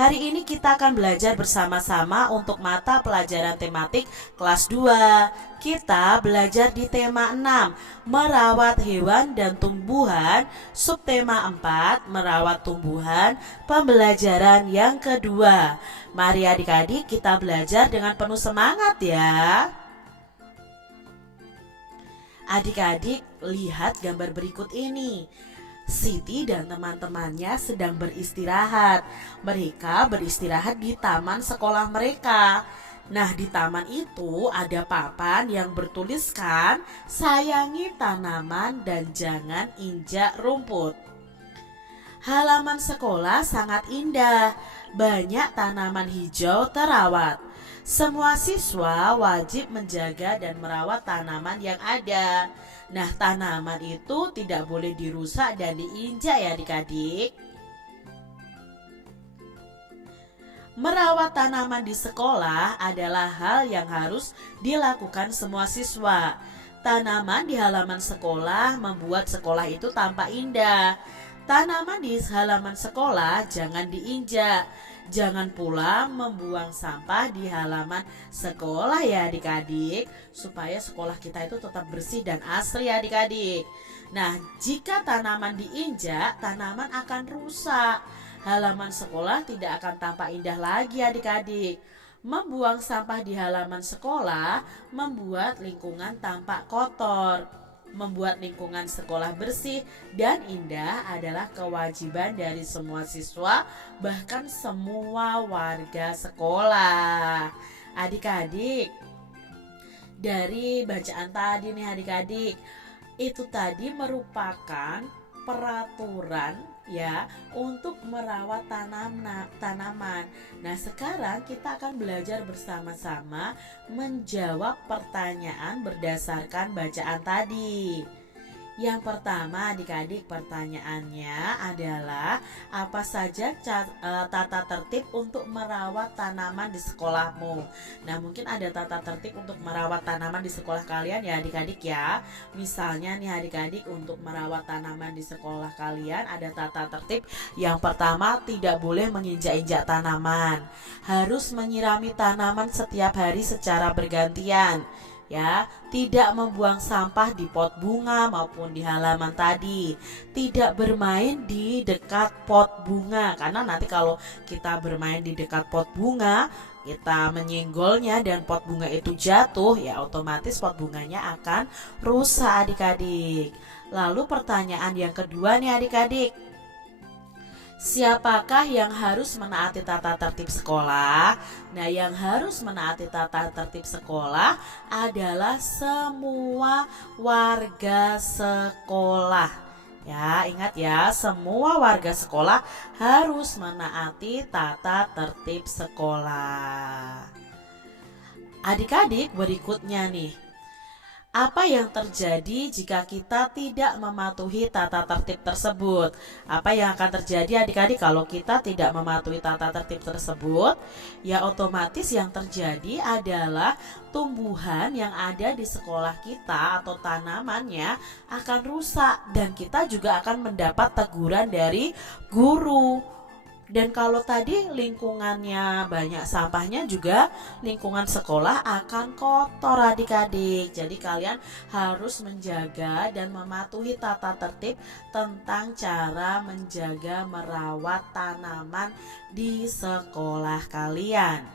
Hari ini kita akan belajar bersama-sama untuk mata pelajaran tematik kelas 2. Kita belajar di tema 6, merawat hewan dan tumbuhan, subtema 4, merawat tumbuhan, pembelajaran yang kedua. Mari adik-adik kita belajar dengan penuh semangat ya. Adik-adik, lihat gambar berikut ini. Siti dan teman-temannya sedang beristirahat. Mereka beristirahat di taman sekolah mereka. Nah, di taman itu ada papan yang bertuliskan, "Sayangi tanaman dan jangan injak rumput." Halaman sekolah sangat indah. Banyak tanaman hijau terawat. Semua siswa wajib menjaga dan merawat tanaman yang ada. Nah, tanaman itu tidak boleh dirusak dan diinjak ya adik-adik. Merawat tanaman di sekolah adalah hal yang harus dilakukan semua siswa. Tanaman di halaman sekolah membuat sekolah itu tampak indah. Tanaman di halaman sekolah jangan diinjak. Jangan pula membuang sampah di halaman sekolah ya adik-adik, supaya sekolah kita itu tetap bersih dan asri ya adik-adik. Nah, jika tanaman diinjak, tanaman akan rusak. Halaman sekolah tidak akan tampak indah lagi adik-adik. Membuang sampah di halaman sekolah membuat lingkungan tampak kotor. Membuat lingkungan sekolah bersih dan indah adalah kewajiban dari semua siswa, bahkan semua warga sekolah. Adik-adik, dari bacaan tadi nih adik-adik, itu tadi merupakan peraturan ya untuk merawat tanaman. Nah, sekarang kita akan belajar bersama-sama menjawab pertanyaan berdasarkan bacaan tadi. Yang pertama adik-adik, pertanyaannya adalah apa saja tata tertib untuk merawat tanaman di sekolahmu. Nah, mungkin ada tata tertib untuk merawat tanaman di sekolah kalian ya adik-adik ya. Misalnya nih adik-adik, untuk merawat tanaman di sekolah kalian ada tata tertib. Yang pertama, tidak boleh menginjak-injak tanaman. Harus menyirami tanaman setiap hari secara bergantian. Ya, tidak membuang sampah di pot bunga maupun di halaman tadi. Tidak bermain di dekat pot bunga, karena nanti kalau kita bermain di dekat pot bunga, kita menyenggolnya dan pot bunga itu jatuh, ya otomatis pot bunganya akan rusak adik-adik. Lalu pertanyaan yang kedua nih adik-adik, siapakah yang harus menaati tata tertib sekolah? Nah, yang harus menaati tata tertib sekolah adalah semua warga sekolah. Ya, ingat ya, semua warga sekolah harus menaati tata tertib sekolah. Adik-adik, berikutnya nih, apa yang terjadi jika kita tidak mematuhi tata tertib tersebut? Apa yang akan terjadi adik-adik kalau kita tidak mematuhi tata tertib tersebut? Ya, otomatis yang terjadi adalah tumbuhan yang ada di sekolah kita atau tanamannya akan rusak dan kita juga akan mendapat teguran dari guru. Dan kalau tadi lingkungannya banyak sampahnya, juga lingkungan sekolah akan kotor adik-adik. Jadi kalian harus menjaga dan mematuhi tata tertib tentang cara menjaga merawat tanaman di sekolah kalian.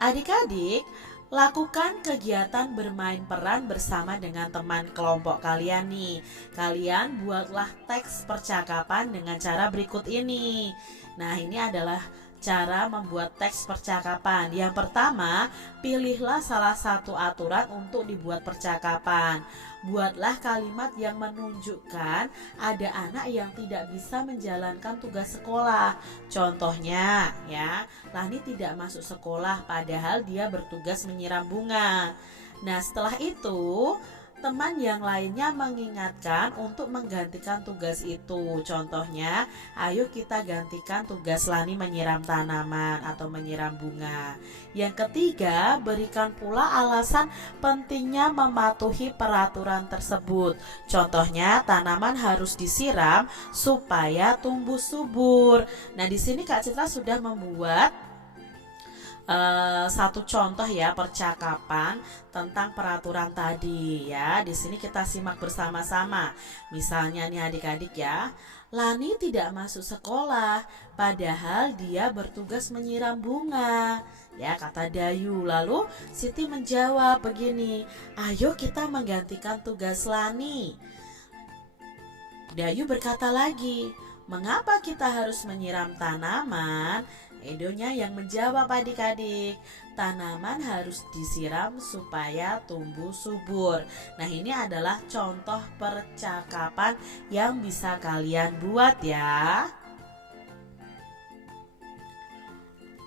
Adik-adik, lakukan kegiatan bermain peran bersama dengan teman kelompok kalian nih. Kalian buatlah teks percakapan dengan cara berikut ini. Nah, ini adalah cara membuat teks percakapan. Yang pertama, pilihlah salah satu aturan untuk dibuat percakapan. Buatlah kalimat yang menunjukkan ada anak yang tidak bisa menjalankan tugas sekolah. Contohnya ya, Lani tidak masuk sekolah padahal dia bertugas menyiram bunga. Nah, setelah itu teman yang lainnya mengingatkan untuk menggantikan tugas itu. Contohnya, ayo kita gantikan tugas Lani menyiram tanaman atau menyiram bunga. Yang ketiga, berikan pula alasan pentingnya mematuhi peraturan tersebut. Contohnya, tanaman harus disiram supaya tumbuh subur. Nah, di sini Kak Citra sudah membuat satu contoh ya percakapan tentang peraturan tadi ya. Di sini kita simak bersama-sama. Misalnya nih adik-adik ya, Lani tidak masuk sekolah padahal dia bertugas menyiram bunga. Ya, kata Dayu. Lalu Siti menjawab begini, ayo kita menggantikan tugas Lani. Dayu berkata lagi, mengapa kita harus menyiram tanaman? Edonya yang menjawab adik-adik, tanaman harus disiram supaya tumbuh subur. Nah, ini adalah contoh percakapan yang bisa kalian buat ya.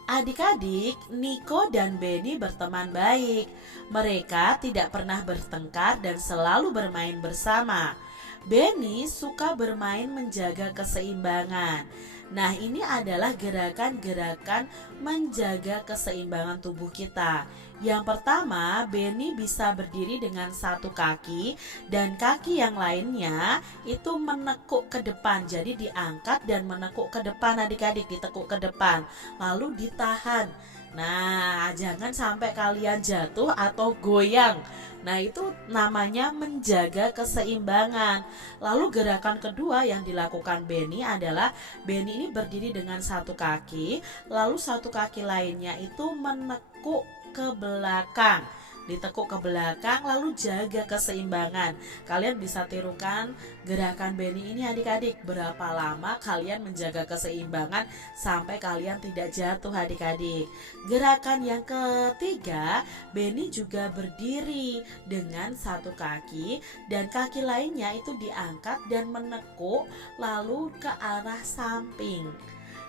Adik-adik, Niko dan Benny berteman baik. Mereka tidak pernah bertengkar dan selalu bermain bersama. Benny suka bermain menjaga keseimbangan. Nah, ini adalah gerakan-gerakan menjaga keseimbangan tubuh kita. Yang pertama, Benny bisa berdiri dengan satu kaki dan kaki yang lainnya itu menekuk ke depan. Jadi diangkat dan menekuk ke depan adik-adik, ditekuk ke depan. Lalu ditahan. Nah, jangan sampai kalian jatuh atau goyang. Nah, itu namanya menjaga keseimbangan. Lalu gerakan kedua yang dilakukan Benny adalah Benny ini berdiri dengan satu kaki, lalu satu kaki lainnya itu menekuk ke belakang. Ditekuk ke belakang lalu jaga keseimbangan. Kalian bisa tirukan gerakan Benny ini adik-adik. Berapa lama kalian menjaga keseimbangan sampai kalian tidak jatuh adik-adik. Gerakan yang ketiga, Benny juga berdiri dengan satu kaki dan kaki lainnya itu diangkat dan menekuk lalu ke arah samping.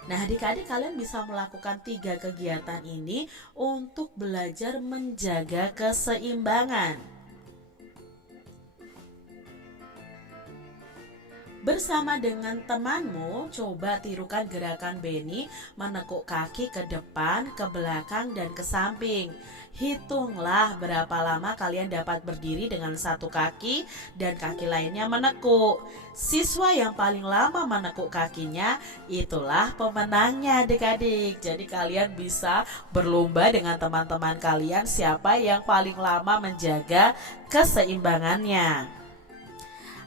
Nah, adik-adik kalian bisa melakukan 3 kegiatan ini untuk belajar menjaga keseimbangan. Bersama dengan temanmu, coba tirukan gerakan Benny menekuk kaki ke depan, ke belakang, dan ke samping. Hitunglah berapa lama kalian dapat berdiri dengan satu kaki dan kaki lainnya menekuk. Siswa yang paling lama menekuk kakinya itulah pemenangnya adik-adik. Jadi kalian bisa berlomba dengan teman-teman kalian siapa yang paling lama menjaga keseimbangannya.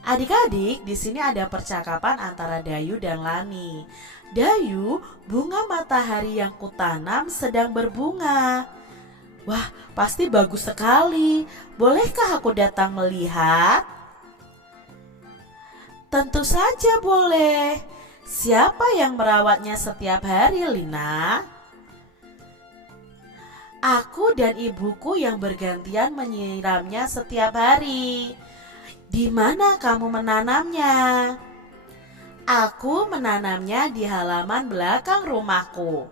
Adik-adik, di sini ada percakapan antara Dayu dan Lani. Dayu, bunga matahari yang kutanam sedang berbunga. Wah, pasti bagus sekali. Bolehkah aku datang melihat? Tentu saja boleh. Siapa yang merawatnya setiap hari, Lina? Aku dan ibuku yang bergantian menyiramnya setiap hari. Di mana kamu menanamnya? Aku menanamnya di halaman belakang rumahku.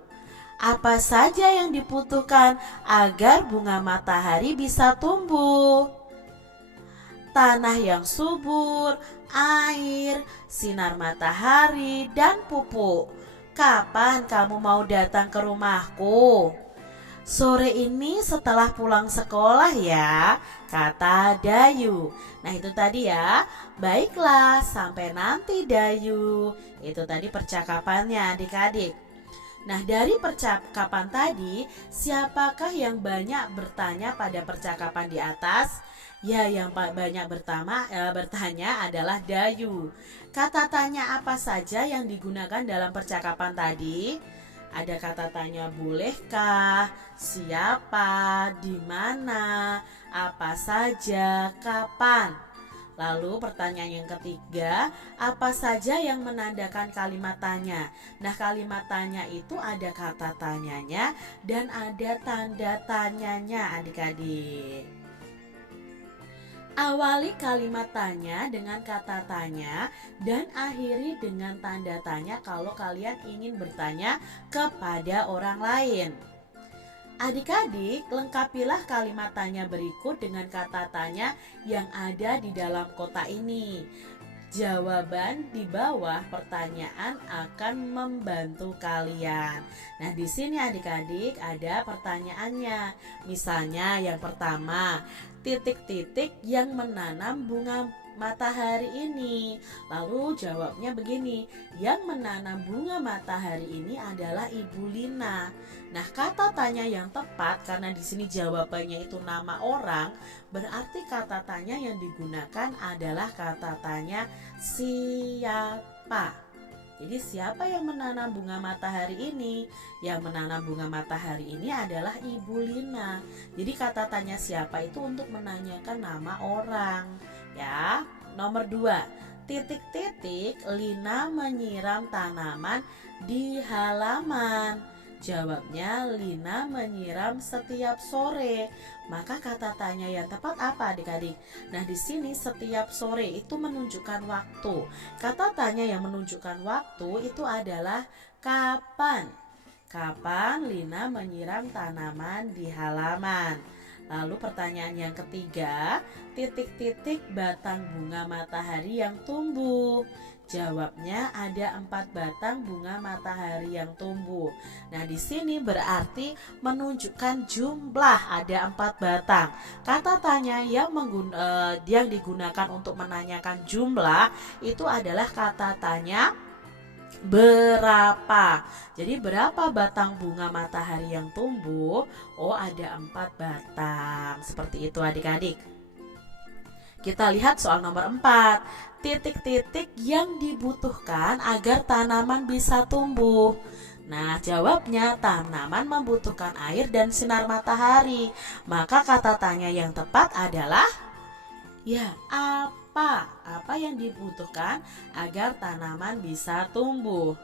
Apa saja yang dibutuhkan agar bunga matahari bisa tumbuh? Tanah yang subur, air, sinar matahari, dan pupuk. Kapan kamu mau datang ke rumahku? Sore ini setelah pulang sekolah ya, kata Dayu. Nah, itu tadi ya. Baiklah, sampai nanti Dayu. Itu tadi percakapannya adik-adik. Nah, dari percakapan tadi, siapakah yang banyak bertanya pada percakapan di atas? Ya, yang banyak bertanya adalah Dayu. Kata tanya apa saja yang digunakan dalam percakapan tadi? Ada kata tanya bolehkah, siapa, di mana, apa saja, kapan. Lalu pertanyaan yang ketiga, apa saja yang menandakan kalimat tanya? Nah, kalimat tanya itu ada kata tanyanya dan ada tanda tanyanya adik-adik. Awali kalimat tanya dengan kata tanya dan akhiri dengan tanda tanya kalau kalian ingin bertanya kepada orang lain. Adik-adik, lengkapilah kalimat tanya berikut dengan kata tanya yang ada di dalam kotak ini. Jawaban di bawah pertanyaan akan membantu kalian. Nah, di sini adik-adik ada pertanyaannya. Misalnya yang pertama, titik-titik yang menanam bunga matahari ini. Lalu jawabnya begini, yang menanam bunga matahari ini adalah Ibu Lina. Nah, kata tanya yang tepat karena di sini jawabannya itu nama orang, berarti kata tanya yang digunakan adalah kata tanya siapa. Jadi siapa yang menanam bunga matahari ini? Yang menanam bunga matahari ini adalah Ibu Lina. Jadi kata tanya siapa itu untuk menanyakan nama orang. Ya, nomor 2. Titik-titik Lina menyiram tanaman di halaman. Jawabnya Lina menyiram setiap sore. Maka kata tanya yang tepat apa adik-adik? Nah, di sini setiap sore itu menunjukkan waktu. Kata tanya yang menunjukkan waktu itu adalah kapan. Kapan Lina menyiram tanaman di halaman? Lalu pertanyaan yang ketiga, titik-titik batang bunga matahari yang tumbuh. Jawabnya ada 4 batang bunga matahari yang tumbuh. Nah, di sini berarti menunjukkan jumlah ada 4 batang. Kata tanya yang digunakan untuk menanyakan jumlah itu adalah kata tanya berapa. Jadi berapa batang bunga matahari yang tumbuh? Oh, ada 4 batang. Seperti itu adik-adik. Kita lihat soal nomor 4. Titik-titik yang dibutuhkan agar tanaman bisa tumbuh. Nah, jawabnya tanaman membutuhkan air dan sinar matahari. Maka kata tanya yang tepat adalah ya, apa yang dibutuhkan agar tanaman bisa tumbuh.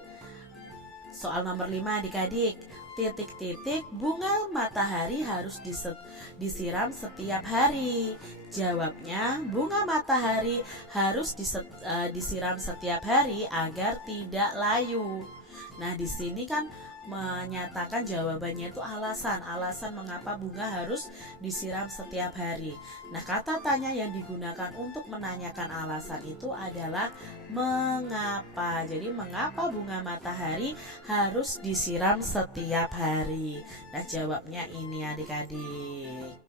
Soal nomor 5 adik-adik. Titik-titik bunga matahari harus disiram setiap hari. Jawabnya bunga matahari harus disiram setiap hari agar tidak layu. Nah, di sini kan menyatakan jawabannya itu alasan mengapa bunga harus disiram setiap hari. Nah, kata tanya yang digunakan untuk menanyakan alasan itu adalah mengapa. Jadi mengapa bunga matahari harus disiram setiap hari? Nah, jawabnya ini adik-adik.